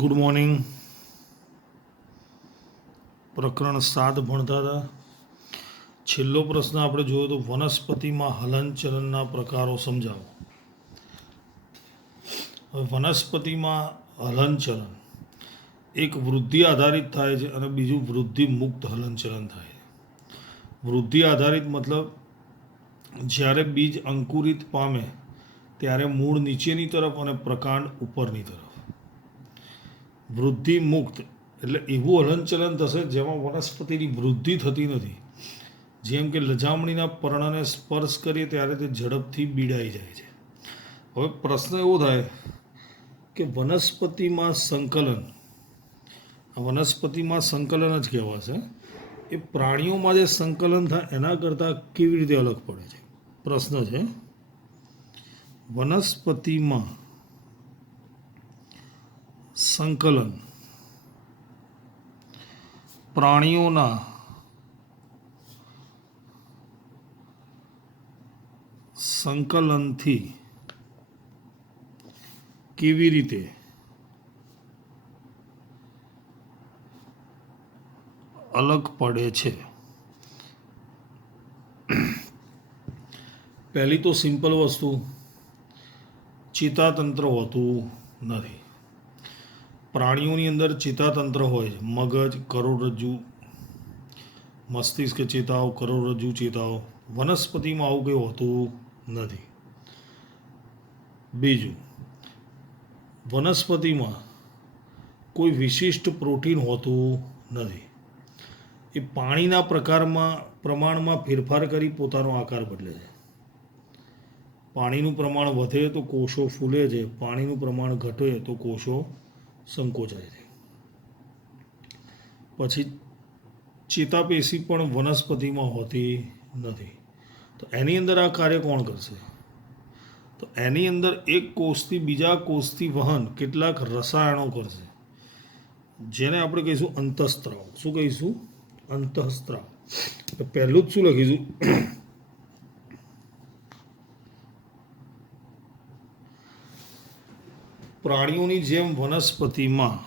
Good morning. પ્રકરણ 7 ભણતા હતા. છેલ્લો પ્રશ્ન આપણે જોયો તો વનસ્પતિમાં હલનચલનના પ્રકારો સમજાવો. હવે વનસ્પતિમાં હલનચલન એક વૃદ્ધિ આધારિત થાય છે અને બીજું વૃદ્ધિ મુક્ત હલનચલન થાય છે. વૃદ્ધિ આધારિત મતલબ જ્યારે બીજ અંકુરિત પામે ત્યારે મૂળ નીચેની તરફ અને પ્રકાંડ ઉપરની તરફ. વૃદ્ધિ મુક્ત એટલે એવું હલનચલન થશે જેમાં વનસ્પતિની વૃદ્ધિ થતી નથી. જેમ કે લજામણીના પર્ણને સ્પર્શ કરીએ ત્યારે તે ઝડપથી બીડાઈ જાય છે. હવે પ્રશ્ન એવો થાય કે વનસ્પતિમાં સંકલન, વનસ્પતિમાં સંકલન જ કહેવાશે, એ પ્રાણીઓમાં જે સંકલન થાય એના કરતાં કેવી રીતે અલગ પડે છે. પ્રશ્ન છે વનસ્પતિમાં સંકલન પ્રાણીઓના સંકલનથી કેવી રીતે અલગ પડે છે. પહેલી તો સિમ્પલ વસ્તુ, ચેતાતંત્ર હોતું નથી. પ્રાણીઓની અંદર ચેતાતંત્ર હોય છે, મગજ, કરોડરજ્જુ, મસ્તિષ્ક ચેતાઓ, કરોડરજ્જુ ચેતાઓ. વનસ્પતિમાં આવું કંઈ હોતું નથી. બીજું, વનસ્પતિમાં કોઈ વિશિષ્ટ પ્રોટીન હોતું નથી. એ પાણીના પ્રમાણમાં ફેરફાર કરી પોતાનો આકાર બદલે છે. પાણીનું પ્રમાણ વધે તો કોષો ફૂલે છે, પાણીનું પ્રમાણ ઘટે તો કોષો સંકોચાય છે. પછી ચેતાપેશી પણ વનસ્પતિમાં હોતી નથી. તો એની અંદર આ કાર્ય કોણ કરશે? તો એની અંદર એક કોષથી બીજા કોષથી વહન કેટલાક રસાયણો કરશે, જેને આપણે કહીશું અંતઃસ્ત્રાવ. શું કહીશું? અંતઃસ્ત્રાવ. તો પહેલું જ શું લખીશું? પ્રાણીઓની જેમ વનસ્પતિમાં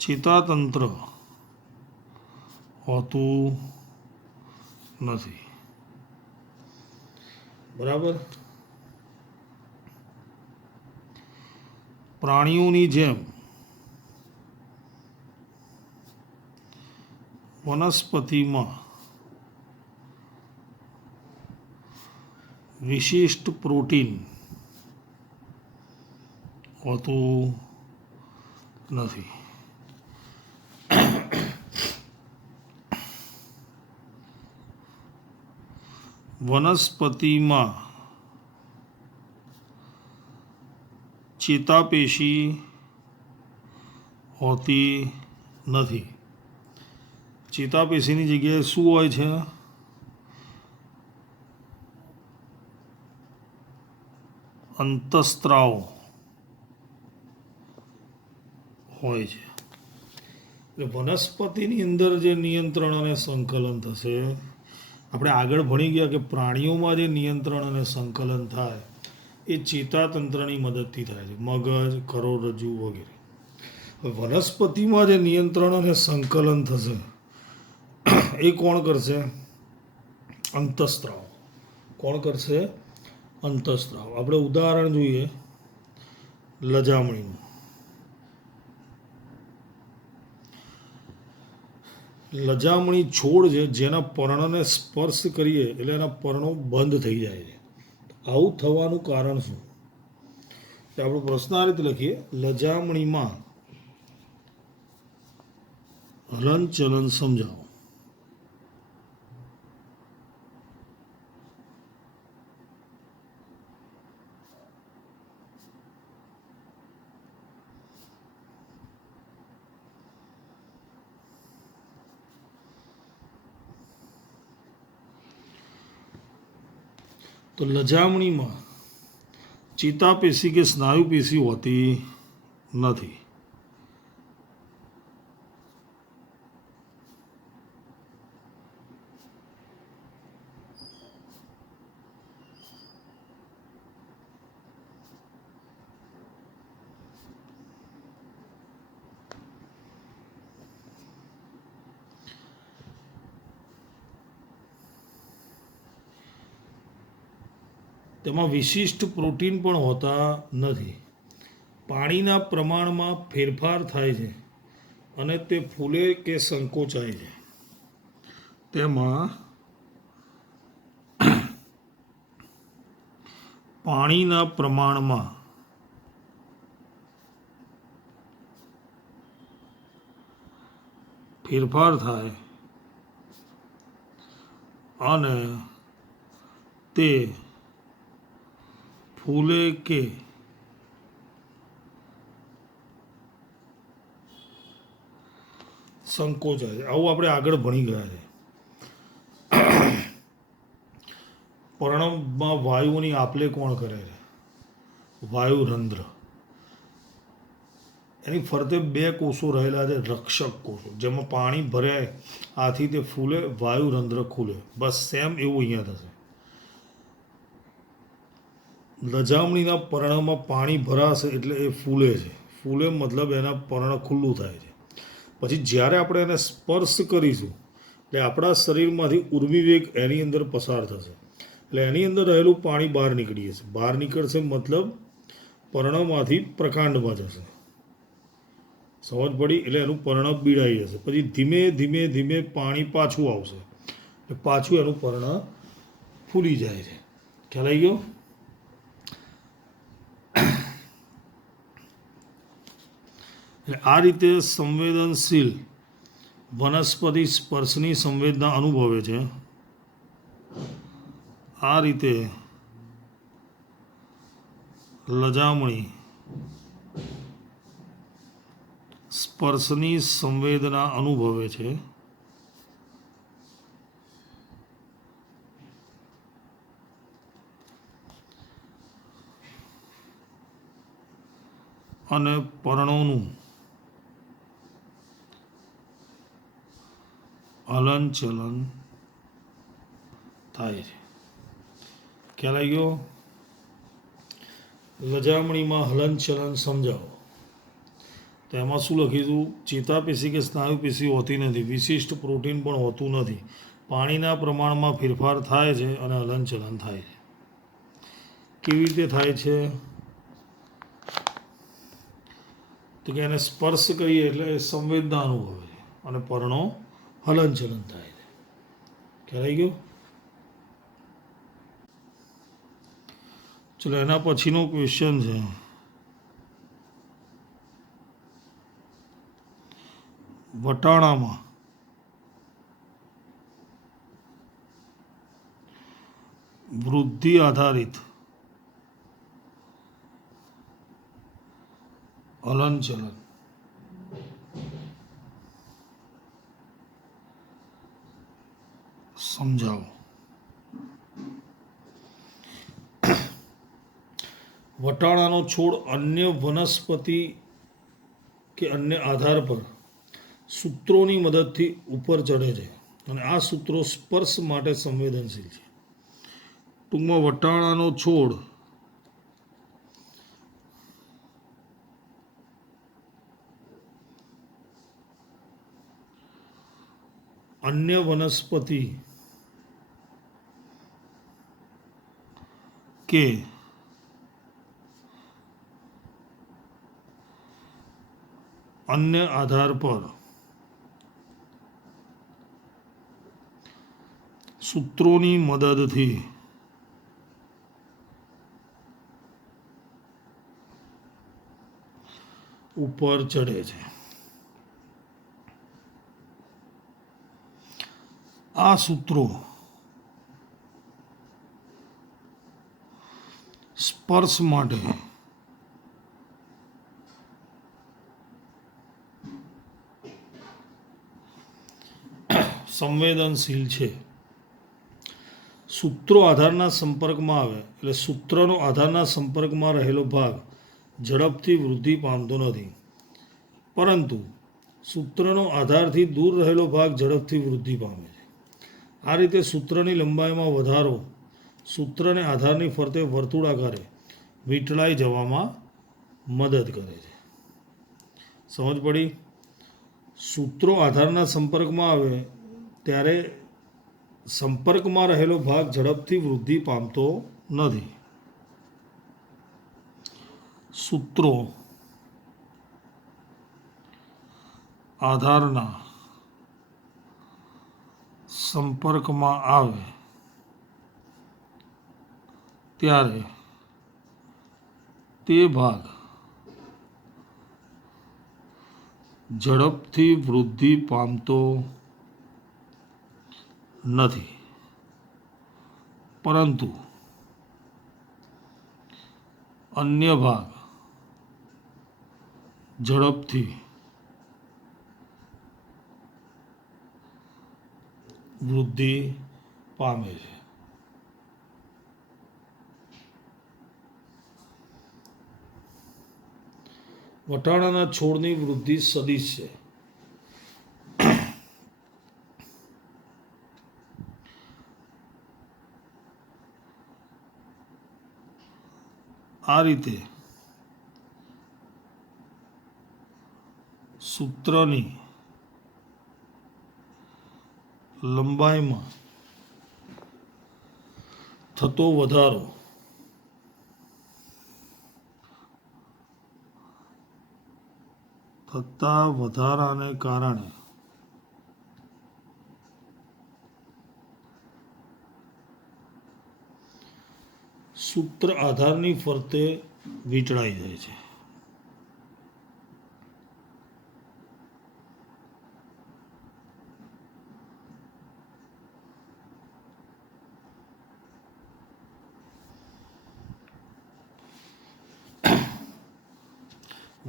ચેતાતંત્ર હોતું નથી. બરાબર. પ્રાણીઓની જેમ વનસ્પતિમાં વિશિષ્ટ પ્રોટીન હોતું નથી. વનસ્પતિમાં ચેતાપેશી હોતી નથી. ચેતાપેશીની જગ્યાએ શું હોય છે? અંતઃસ્ત્રાવ હોય છે. એટલે વનસ્પતિની અંદર જે નિયંત્રણ અને સંકલન થશે, આપણે આગળ ભણી ગયા કે પ્રાણીઓમાં જે નિયંત્રણ અને સંકલન થાય એ ચેતાતંત્રની મદદથી થાય છે, મગજ, કરોડરજ્જુ વગેરે. વનસ્પતિમાં જે નિયંત્રણ અને સંકલન થશે એ કોણ કરશે? અંતઃસ્ત્રાવ. કોણ કરશે? અંતઃસ્ત્રાવ. આપણે ઉદાહરણ જોઈએ લજામણીનું. લજામણી છોડ છે જેના પર્ણને સ્પર્શ કરીએ એટલે એના પર્ણો બંધ થઈ જાય છે. આવું થવાનું કારણ શું? તો આપણો પ્રશ્ન આ રીતે લખીએ: લજામણીમાં હલનચલન સમજાવો. તો લજામણીમાં ચેતાપેશી કે સ્નાયુપેશી હોતી નથી. તેમાં વિશિષ્ટ પ્રોટીન પણ હોતા નથી. પાણીના પ્રમાણમાં ફેરફાર થાય છે અને તે ફૂલે કે સંકોચાય છે. તેમાં પાણીના પ્રમાણમાં ફેરફાર થાય અને તે ફૂલે કે સંકોચાય છે. આવું આપણે આગળ ભણી ગયા છે. પર્ણમાં વાયુઓની આપલે કોણ કરે છે? વાયુરંધ્ર. એની ફરતે બે કોષો રહેલા છે, રક્ષક કોષો, જેમાં પાણી ભરાય આથી તે ફૂલે, વાયુરંધ્ર ખુલે. બસ સેમ એવું અહીંયા થશે. લજામણીના પર્ણમાં પાણી ભરાશે એટલે એ ફૂલે છે. ફૂલે મતલબ એના પર્ણ ખુલ્લું થાય છે. પછી જ્યારે આપણે એને સ્પર્શ કરીશું એટલે આપણા શરીરમાંથી ઉર્મિવેગ એની અંદર પસાર થશે. એટલે એની અંદર રહેલું પાણી બહાર નીકળી જશે. બહાર નીકળશે મતલબ પર્ણમાંથી પ્રકાંડમાં જશે. સમજ પડી? એટલે એનું પર્ણ બીડાઈ જશે. પછી ધીમે ધીમે ધીમે પાણી પાછું આવશે. એટલે પાછું એનું પર્ણ ફૂલી જાય છે. ખ્યાલ આવી ગયો? એટલે આ રીતે સંવેદનશીલ વનસ્પતિ સ્પર્શની સંવેદના અનુભવે છે. આ રીતે લજામણી સ્પર્શની સંવેદના અનુભવે છે. અને પર્ણોનું હલનચલન થાય છે. ખ્યાલ આવી ગયો? લજામણીમાં હલનચલન સમજાવો. તો એમાં શું લખીશું? ચેતાપેશી કે સ્નાયુપેશી હોતી નથી, વિશિષ્ટ પ્રોટીન પણ હોતું નથી, પાણીના પ્રમાણમાં ફેરફાર થાય છે અને હલનચલન થાય છે. કેવી રીતે થાય છે? તો કે એને સ્પર્શ કરીએ એટલે સંવેદના અનુભવે છે અને પર્ણો હલનચલન થાય છે. ખ્યાલ આવી ગયો? ચલો એના પછીનો ક્વેશ્ચન છે, વટાણામાં વૃદ્ધિ આધારિત હલનચલન સમજાવો. વટાણાનો છોડ અન્ય વનસ્પતિ કે અન્ય આધાર પર સૂત્રોની મદદથી ઉપર ચડે છે અને આ સૂત્રો સ્પર્શ માટે સંવેદનશીલ છે. ટૂંકમાં વટાણાનો છોડ અન્ય વનસ્પતિ કે અન્ય આધાર પર સૂત્રોની મદદથી ઉપર ચડે છે. આ સૂત્રો સ્પર્શ માટે સંવેદનશીલ છે. સૂત્રો આધારના સંપર્કમાં આવે એટલે સૂત્રનો આધારના સંપર્કમાં રહેલો ભાગ ઝડપથી વૃદ્ધિ પામતો નથી, પરંતુ સૂત્રનો આધારથી દૂર રહેલો ભાગ ઝડપથી વૃદ્ધિ પામે છે. આ રીતે સૂત્રની લંબાઈમાં વધારો સૂત્રને આધારની ફરતે વર્તુળાકારે વીંટળાઈ જવામાં મદદ કરે છે. સમજ પડી? સૂત્રો આધારના સંપર્કમાં આવે ત્યારે સંપર્કમાં રહેલો ભાગ ઝડપથી વૃદ્ધિ પામતો નથી. સૂત્રો આધારના સંપર્કમાં આવે ત્યારે તે ભાગ ઝડપથી વૃદ્ધિ પામતો નથી, પરંતુ અન્ય ભાગ ઝડપથી વૃદ્ધિ પામે છે. વટાણાના છોડની વૃદ્ધિ સદિશ છે. આ રીતે સૂત્રની લંબાઈમાં થતો વધારો થતા વધારાને કારણે સૂત્ર આધારની ફરતે વીંટળાઈ જાય છે.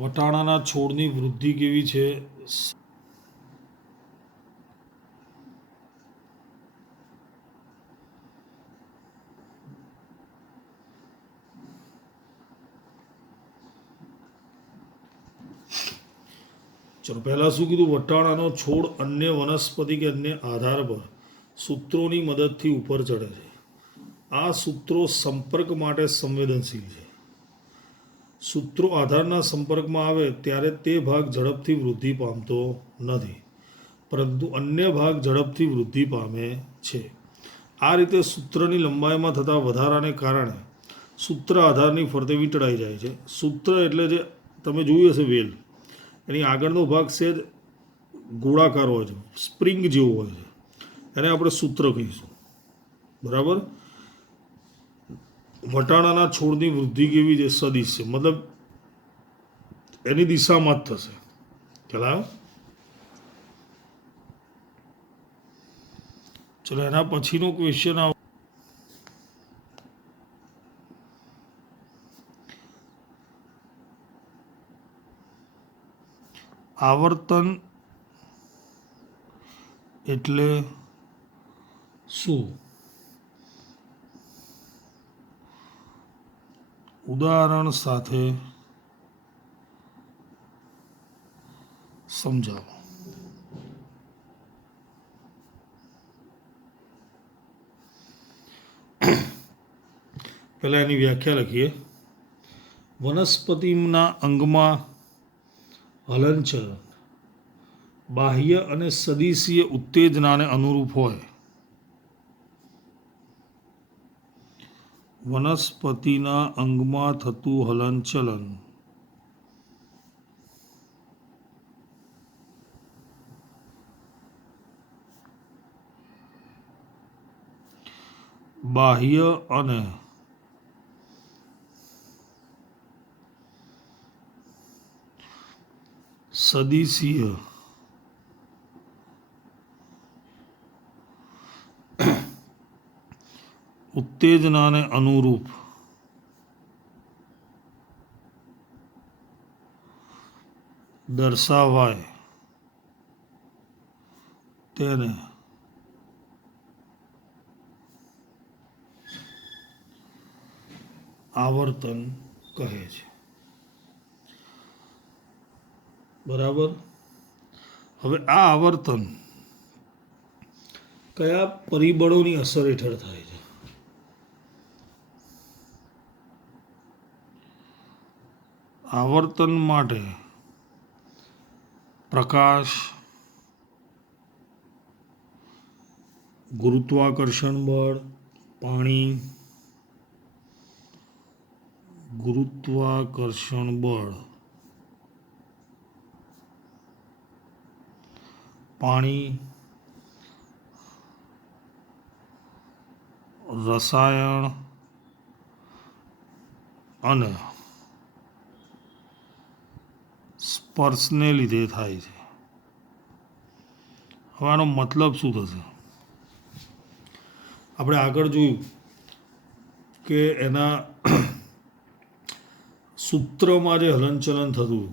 વટાણાના છોડની વૃદ્ધિ કેવી છે? ચલો પહેલાં શું કીધું? વટાણાનો છોડ અન્ય વનસ્પતિ કે અન્ય આધાર પર સૂત્રોની મદદથી ઉપર ચડે છે. આ સૂત્રો સંપર્ક માટે સંવેદનશીલ છે. સૂત્રો આધારના સંપર્કમાં આવે ત્યારે તે ભાગ ઝડપથી વૃદ્ધિ પામતો નથી, પરંતુ અન્ય ભાગ ઝડપથી વૃદ્ધિ પામે છે. આ રીતે સૂત્રની લંબાઈમાં થતા વધારાને કારણે સૂત્ર આધારની ફરતે વીંટળાઈ જાય છે. સૂત્ર એટલે જે તમે જોયું હશે વેલ, એની આગળનો ભાગ છે ગોળાકાર હોય છે, સ્પ્રિંગ જેવો હોય છે, એને આપણે સૂત્ર કહીશું. બરાબર? વટાણાના છોડની વૃદ્ધિ કેવી છે? સદિશ છે, મતલબ એની દિશામાં જ થશે. ખ્યાલ આવ્યો? ચલો એના પછીનો ક્વેશ્ચન આવે, આવર્તન એટલે શું? ઉદાહરણ સાથે સમજાવો. પહેલાં એની વ્યાખ્યા લખીએ. વનસ્પતિના અંગમાં હલનચલન બાહ્ય અને સદિશીય ઉત્તેજનાને અનુરૂપ હોય. વનસ્પતિના અંગમાં થતું હલનચલન બાહ્ય અને સદિશીય ઉત્તેજનાને અનુરૂપ દર્શાવાય તેને આવર્તન કહે છે. બરાબર? હવે આ આવર્તન કયા પરિબળોની અસર હેઠળ થાય છે? આવર્તન માટે પ્રકાશ, ગુરુત્વાકર્ષણ બળ, પાણી, ગુરુત્વાકર્ષણ બળ પાણી રસાયણ અને સ્પર્શને લીધે થાય છે. હવે આનો મતલબ શું થશે? આપણે આગળ જોયું કે એના સૂત્રમાં જે હલનચલન થતું,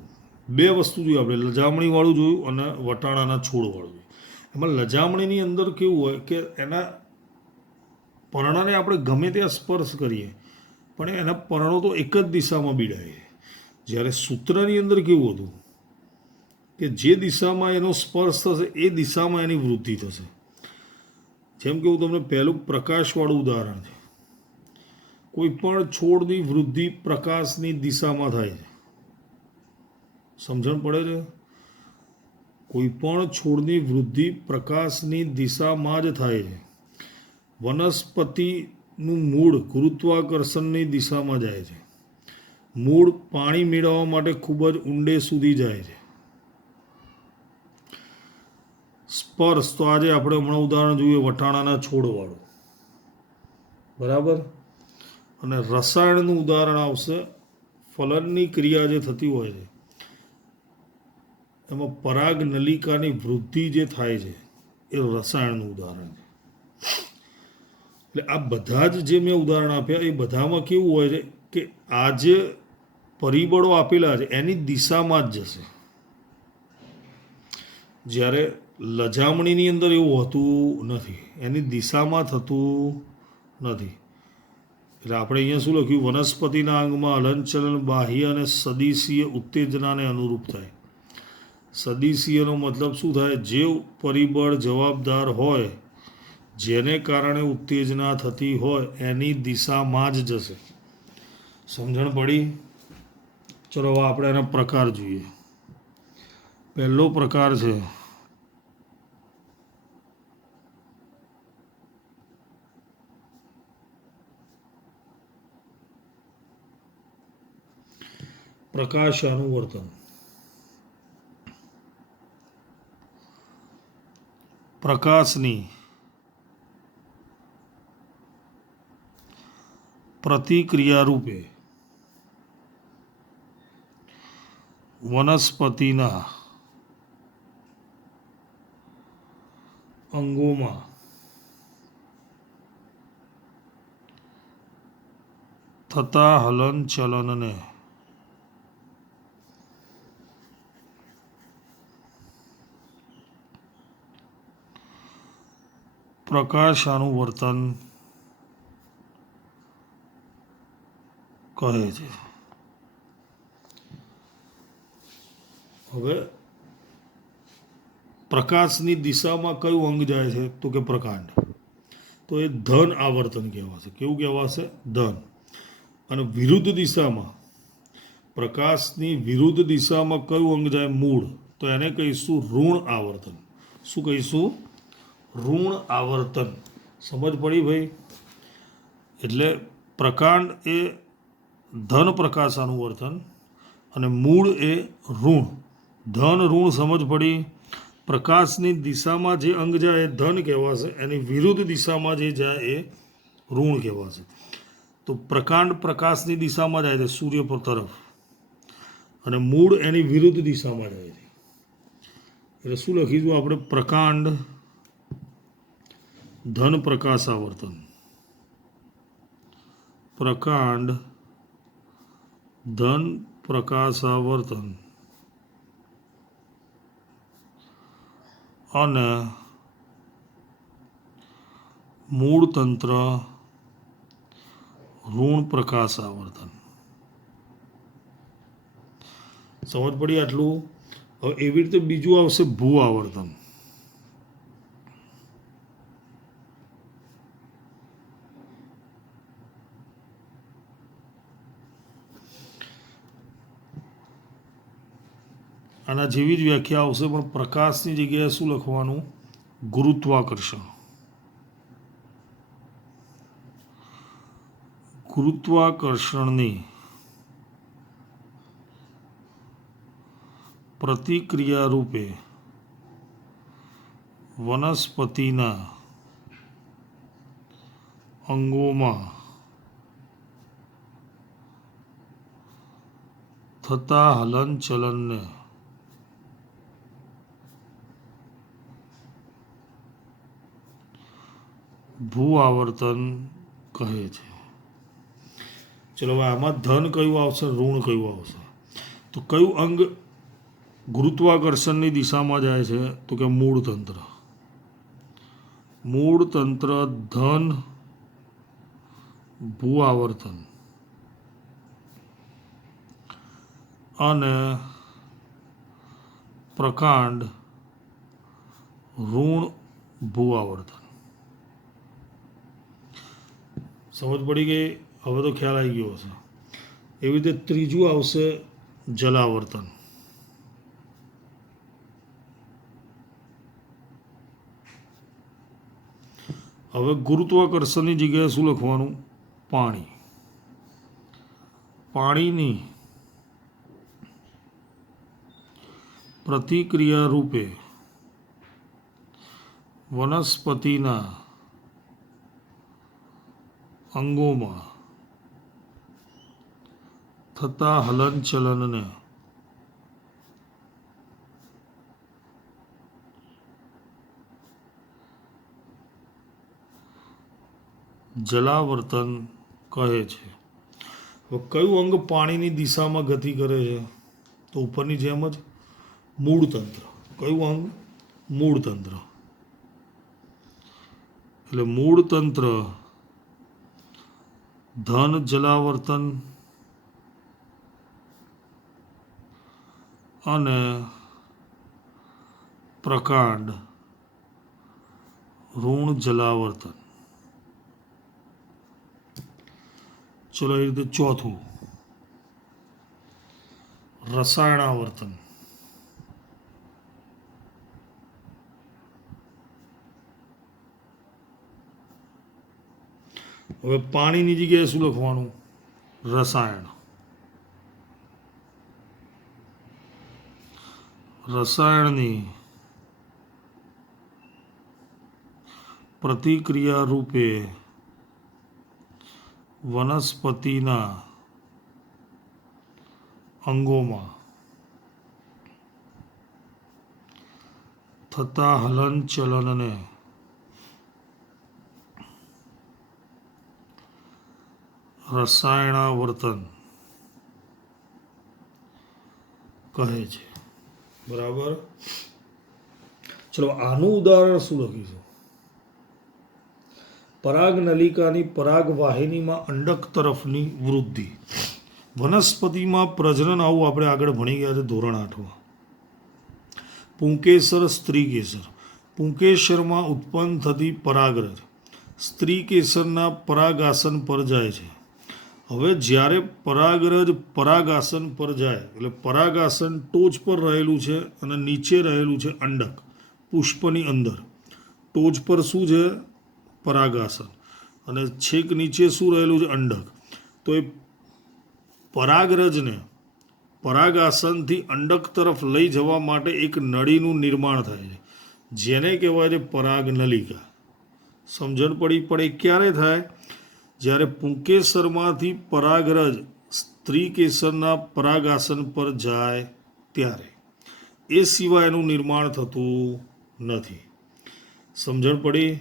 બે વસ્તુ જોયું આપણે, લજામણીવાળું જોયું અને વટાણાના છોડવાળું જોયું. એમાં લજામણીની અંદર કેવું હોય કે એના પર્ણને આપણે ગમે ત્યાં સ્પર્શ કરીએ પણ એના પર્ણો તો એક જ દિશામાં બીડાય. જ્યારે સૂત્રની અંદર કેવું હતું કે જે દિશામાં એનો સ્પર્શ થશે એ દિશામાં એની વૃદ્ધિ થશે. જેમ કે હું તમને પહેલું પ્રકાશવાળું ઉદાહરણ છે. કોઈ પણ છોડની વૃદ્ધિ પ્રકાશની દિશામાં થાય છે. સમજણ પડે છે? કોઈ પણ છોડની વૃદ્ધિ પ્રકાશની દિશામાં જ થાય છે. વનસ્પતિનું મૂળ ગુરુત્વાકર્ષણની દિશામાં જાય છે. મૂળ પાણી મેળવવા માટે ખૂબ જ ઊંડે સુધી જાય છે. સ્પર્શ તો આજે આપણે હમણાં ઉદાહરણ જોઈએ વટાણાના છોડવાળું, બરાબર. અને રસાયણનું ઉદાહરણ આવશે, ફલનની ક્રિયા જે થતી હોય છે એમાં પરાગ નલિકાની વૃદ્ધિ જે થાય છે એ રસાયણનું ઉદાહરણ છે. એટલે આ બધા જ જે મેં ઉદાહરણ આપ્યા એ બધામાં કેવું હોય છે કે આ જે પરિબળો આપેલા છે એની દિશામાં જ જશે. જ્યારે લજામણીની અંદર એવું હોતું નથી, એની દિશામાં થતું નથી. એટલે આપણે અહીંયા શું લખ્યું? વનસ્પતિના અંગમાં હલનચલન બાહ્ય અને સદિશીય ઉત્તેજનાને અનુરૂપ થાય. સદિશીયનો મતલબ શું થાય? જે પરિબળ જવાબદાર હોય, જેને કારણે ઉત્તેજના થતી હોય એની દિશામાં જ જશે. સમજણ પડી? ચલો હવે આપણે એના પ્રકાર જોઈએ. પહેલો પ્રકાર છે પ્રકાશાનુવર્તન. પ્રકાશની પ્રતિક્રિયા રૂપે વનસ્પતિના અંગોમાં થતા હલનચલનને પ્રકાશાનુવર્તન કહે છે. હવે પ્રકાશની દિશામાં કયું અંગ જાય છે? તો કે પ્રકાંડ. તો એ ધન આવર્તન કહેવાશે. કેવું કહેવાશે? ધન. અને વિરુદ્ધ દિશામાં, પ્રકાશની વિરુદ્ધ દિશામાં કયું અંગ જાય? મૂળ. તો એને કહીશું ઋણ આવર્તન. શું કહીશું? ઋણ આવર્તન. સમજ પડી ભાઈ? એટલે પ્રકાંડ એ ધન પ્રકાશાનુવર્તન અને મૂળ એ ઋણ. ધન ઋણ સમજ પડી? પ્રકાશની દિશામાં જે અંગ જાય એ ધન કહેવાશે, એની વિરુદ્ધ દિશામાં જે જાય એ ઋણ કહેવાશે. તો પ્રકાંડ પ્રકાશની દિશામાં જાય છે સૂર્ય પર તરફ, અને મૂળ એની વિરુદ્ધ દિશામાં જાય છે. એટલે શું લખીશું આપણે? પ્રકાંડ ધન પ્રકાશાવર્તન. પ્રકાંડ ધન પ્રકાશાવર્તન અને મૂળ તંત્ર ઋણ પ્રકાશાવર્તન. સમજ પડી આટલું? હવે એવી રીતે બીજું આવશે ભૂ આવર્તન. આના જેવી જ વ્યાખ્યા આવશે પણ પ્રકાશની જગ્યાએ શું લખવાનું? ગુરુત્વાકર્ષણ. ગુરુત્વાકર્ષણની પ્રતિક્રિયા રૂપે વનસ્પતિના અંગોમાં થતા હલનચલનને ભૂ આવર્તન કહે છે. ચલો હવે આમાં ધન કયું આવશે, ઋણ કયું આવશે? તો કયું અંગ ગુરુત્વાકર્ષણની દિશામાં જાય છે? તો કે મૂળ તંત્ર. મૂળ તંત્ર ધન ભૂ આવર્તન અને પ્રકાંડ ઋણ ભૂ આવર્તન. સમજ પડી ગઈ? હવે તો ખ્યાલ આવી ગયો હશે. એવી રીતે ત્રીજું આવશે જલાવર્તન. હવે ગુરુત્વાકર્ષણની જગ્યાએ શું લખવાનું? પાણી. પાણીની પ્રતિક્રિયા રૂપે વનસ્પતિના અંગોમાં થતા હલનચલનને જલાવર્તન કહે છે. હવે કયું અંગ પાણીની દિશામાં ગતિ કરે છે? તો ઉપરની જેમ જ મૂળ તંત્ર. કયું અંગ? મૂળ તંત્ર. એટલે મૂળ તંત્ર ધન જલાવર્તન અને પ્રકાંડ ઋણ જલાવર્તન. ચલો એ રીતે ચોથું રસાયણાવર્તન. હવે પાણીની જગ્યાએ શું લખવાનું? રસાયણ. રસાયણની પ્રતિક્રિયા રૂપે વનસ્પતિના અંગોમાં થતા હલનચલનને રસાયણાવર્તન કહે છે. બરાબર. ચલો આનું ઉદાહરણ શું લખીશું? પરાગ નલિકાની પરાગ વાહિનીમાં અંડક તરફની વૃદ્ધિ. વનસ્પતિમાં પ્રજનન, આવું આપણે આગળ ભણી ગયા છે ધોરણ 8માં. પુંકેસર, સ્ત્રી કેસર. પુંકેસરમાં ઉત્પન્ન થતી પરાગરજ સ્ત્રી કેસરના પરાગાસન પર જાય છે. હવે જ્યારે પરાગરજ પરાગાસન પર જાય એટલે પરાગાસન ટોચ પર રહેલું છે અને નીચે રહેલું છે અંડક. પુષ્પની અંદર ટોચ પર શું છે? પરાગાસન. અને છેક નીચે શું રહેલું છે? અંડક. તો એ પરાગરજને પરાગાસનથી અંડક તરફ લઈ જવા માટે એક નળીનું નિર્માણ થાય છે, જેને કહેવાય છે પરાગ નલિકા. સમજણ પડી? પડે ક્યારે થાય? જ્યારે પુંકેસરમાંથી પરાગરજ સ્ત્રી કેસરના પરાગાસન પર જાય ત્યારે. એ સિવાય એનું નિર્માણ થતું નથી. સમજણ પડી?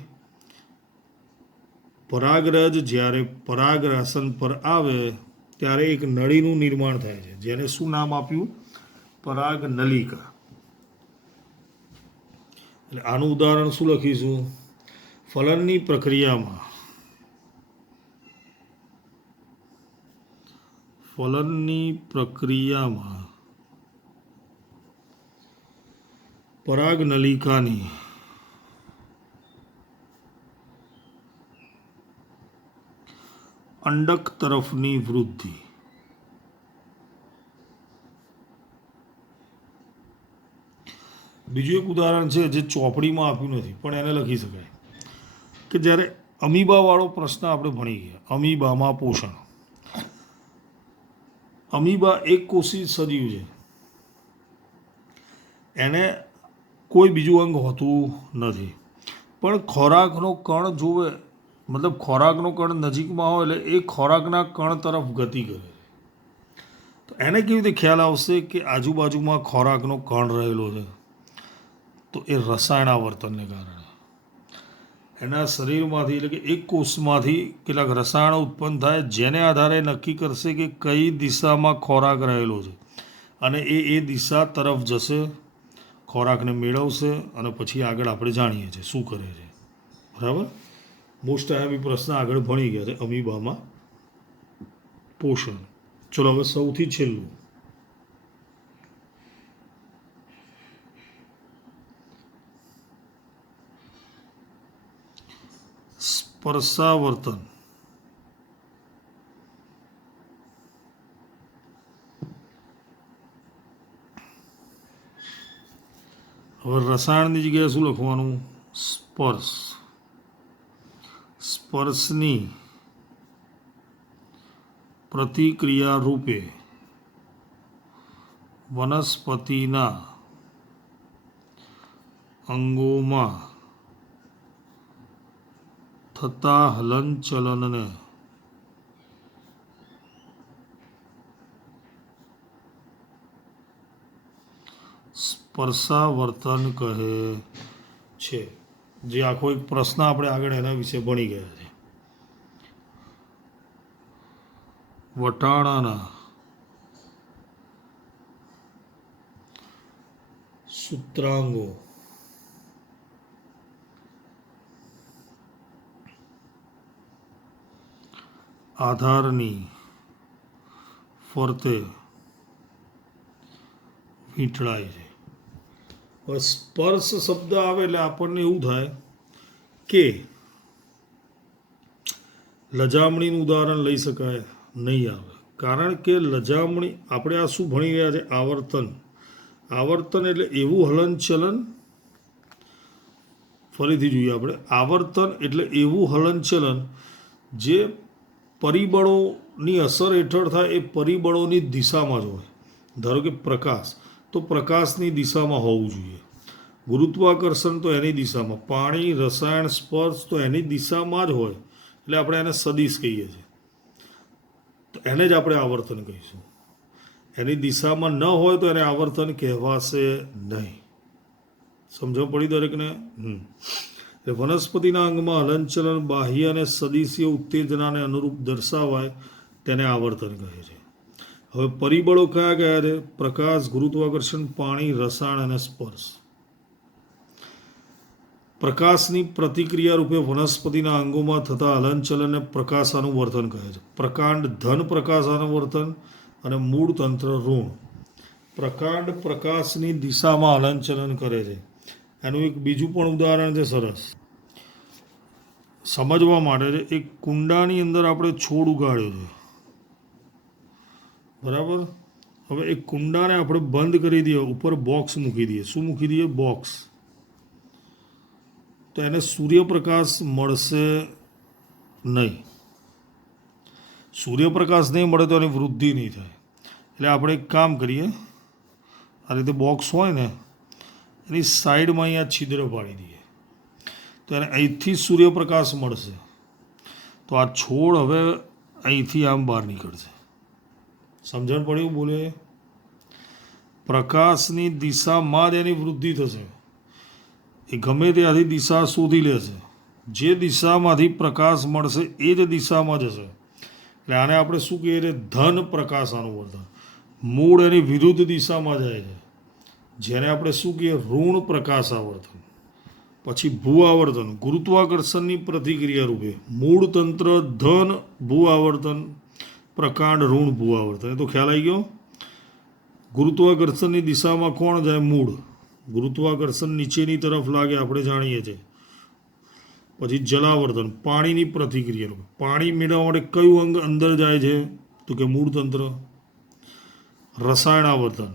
પરાગરજ જ્યારે પરાગાસન પર આવે ત્યારે એક નળીનું નિર્માણ થાય છે, જેને શું નામ આપ્યું? પરાગ નલિકા. એટલે આનું ઉદાહરણ શું લખીશું? ફલનની પ્રક્રિયામાં પરાગ નલિકાની અંડક તરફની વૃદ્ધિ. બીજું એક ઉદાહરણ છે જે ચોપડીમાં આપ્યું નથી પણ એને લખી શકાય કે જ્યારે અમીબાવાળો પ્રશ્ન આપણે ભણી ગયા. અમીબામાં પોષણ. અમીબા એક કોષી સજીવ છે એને કોઈ બીજું અંગ હોતું નથી. પણ ખોરાકનો કણ જોવે, મતલબ ખોરાકનો કણ નજીકમાં હોય એટલે એ ખોરાકના કણ તરફ ગતિ કરે. તો એને કેવી રીતે ખ્યાલ આવશે કે આજુબાજુમાં ખોરાકનો કણ રહેલો છે? તો એ રસાયણાવર્તનને કારણે એના શરીરમાંથી એટલે કે એક કોષમાંથી કેટલાક રસાયણો ઉત્પન્ન થાય, જેને આધારે નક્કી કરશે કે કઈ દિશામાં ખોરાક રહેલો છે, અને એ દિશા તરફ જશે, ખોરાકને મેળવશે, અને પછી આગળ આપણે જાણીએ છીએ શું કરે છે. બરાબર. મોસ્ટ આઈએમપી પ્રશ્ન આગળ ભણી ગયા છે અમીબામાં પોષણ. ચલો હવે સૌથી છેલ્લું, સ્પર્શાવર્તન. હવે રસાયણની જગ્યાએ શું લખવાનું? સ્પર્શ. સ્પર્શની પ્રતિક્રિયા રૂપે વનસ્પતિના અંગોમાં થતા હલનચલનને સ્પર્શાવર્તન કહે છે. જે આખો એક પ્રશ્ન આપણે આગળ એના વિશે ભણી ગયા છે. વટાણાના સૂત્રાંગો આધારની ફરતે વીંટળાય છે. હવે સ્પર્શ શબ્દ આવે એટલે આપણને એવું થાય કે લજામણીનું ઉદાહરણ લઈ શકાય? નહીં આવે. કારણ કે લજામણી, આપણે આ શું ભણી રહ્યા છે? આવર્તન. આવર્તન એટલે એવું હલનચલન, ફરીથી જોઈએ આપણે, આવર્તન એટલે એવું હલનચલન જે પરિબળોની અસર હેઠળ થાય, એ પરિબળોની દિશામાં જ હોય. ધારો કે પ્રકાશ, તો પ્રકાશની દિશામાં હોવું જોઈએ. ગુરુત્વાકર્ષણ તો એની દિશામાં, પાણી, રસાયણ, સ્પર્શ તો એની દિશામાં જ હોય, એટલે આપણે એને સદિશ કહીએ છીએ. તો એને જ આપણે આવર્તન કહીશું. એની દિશામાં ન હોય તો એને આવર્તન કહેવાશે નહીં. સમજણ પડી દરેકને? વનસ્પતિના અંગમાં હલનચલન બાહ્ય અને સદિશીય ઉત્તેજનાને અનુરૂપ દર્શાવાય તેને આવર્તન કહે છે. હવે પરિબળો કયા કયા છે? પ્રકાશ, ગુરુત્વાકર્ષણ, પાણી, રસાયણ અને સ્પર્શ. પ્રકાશની પ્રતિક્રિયા રૂપે વનસ્પતિના અંગોમાં થતા હલનચલનને પ્રકાશાનુવર્તન કહે છે. પ્રકાંડ ધન પ્રકાશાનુવર્તન અને મૂળ તંત્ર ઋણ. પ્રકાંડ પ્રકાશની દિશામાં હલનચલન કરે છે. એનું એક બીજું પણ ઉદાહરણ છે સરસ સમજવા માટે છે. એક કુંડાની અંદર આપણે છોડ ઉગાડ્યો છે, બરાબર. હવે એક કુંડાને આપણે બંધ કરી દઈએ, ઉપર બોક્સ મૂકી દઈએ. શું મૂકી દઈએ? બોક્સ. તો એને સૂર્યપ્રકાશ મળશે નહીં. સૂર્યપ્રકાશ નહીં મળે તો એની વૃદ્ધિ નહીં થાય. એટલે આપણે એક કામ કરીએ, આ રીતે બોક્સ હોય ને, એની સાઈડમાં અહીંયા છિદ્ર પાડી દઈએ, તો એને અહીંથી સૂર્યપ્રકાશ મળશે. તો આ છોડ હવે અહીંથી આમ બહાર નીકળશે. સમજણ પડ્યું? બોલે પ્રકાશની દિશામાં જ એની વૃદ્ધિ થશે. એ ગમે ત્યાંથી દિશા શોધી લેશે, જે દિશામાંથી પ્રકાશ મળશે એ જ દિશામાં જશે. એટલે આને આપણે શું કહીએ છીએ? ધન પ્રકાશાનુવર્તન. મૂળ એની વિરુદ્ધ દિશામાં જાય છે, જેને આપણે શું કહીએ? ઋણ પ્રકાશાવર્તન. પછી ભૂ આવર્તન, ગુરુત્વાકર્ષણની પ્રતિક્રિયા રૂપે મૂળ તંત્ર ધન ભૂ આવર્તન, પ્રકાંડ ઋણ ભૂ આવર્તન. એ તો ખ્યાલ આવી ગયો. ગુરુત્વાકર્ષણની દિશામાં કોણ જાય? મૂળ. ગુરુત્વાકર્ષણ નીચેની તરફ લાગે, આપણે જાણીએ છીએ. પછી જલાવર્તન, પાણીની પ્રતિક્રિયા રૂપે. પાણી મેળવવા માટે કયું અંગ અંદર જાય છે? તો કે મૂળ તંત્ર. રસાયણાવર્તન,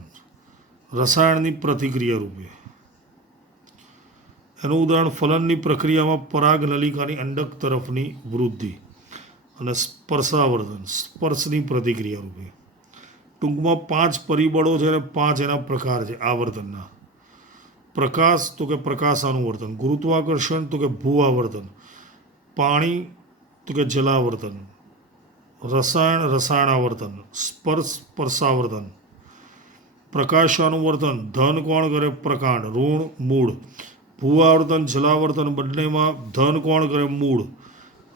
રસાયણની પ્રતિક્રિયા રૂપે. એનું ઉદાહરણ ફલનની પ્રક્રિયામાં પરાગ નલિકાની અંડક તરફની વૃદ્ધિ. અને સ્પર્શાવર્તન, સ્પર્શની પ્રતિક્રિયા રૂપે. ટૂંકમાં 5 પરિબળો છે અને 5 એના પ્રકાર છે આવર્તનના. પ્રકાશ તો કે પ્રકાશાનુવર્તન, ગુરુત્વાકર્ષણ તો કે ભૂઆવર્તન, પાણી તો કે જલાવર્તન, રસાયણ રસાયણાવર્તન, સ્પર્શ સ્પર્શાવર્તન, પ્રકાશાનુવર્તન ધન કોણ કરે પ્રકાંડ ઋણ મૂળ, ભૂઆવર્તન જલાવર્તન બંનેમાં ધન કોણ કરે મૂળ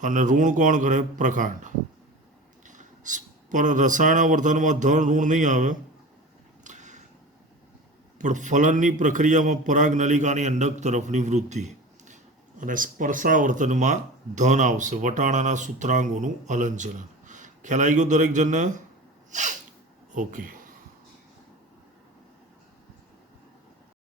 અને ઋણ કોણ કરે પ્રકાંડ. પર રસાયણાવર્તનમાં ધન ઋણ નહીં આવે, પણ ફલનની પ્રક્રિયામાં પરાગનલિકાની અંડક તરફની વૃદ્ધિ, અને સ્પર્શાવર્તનમાં ધન આવશે, વટાણાના સૂત્રાંગોનું હલનચલન. ખ્યાલ આવી ગયો દરેક જણને? ઓકે.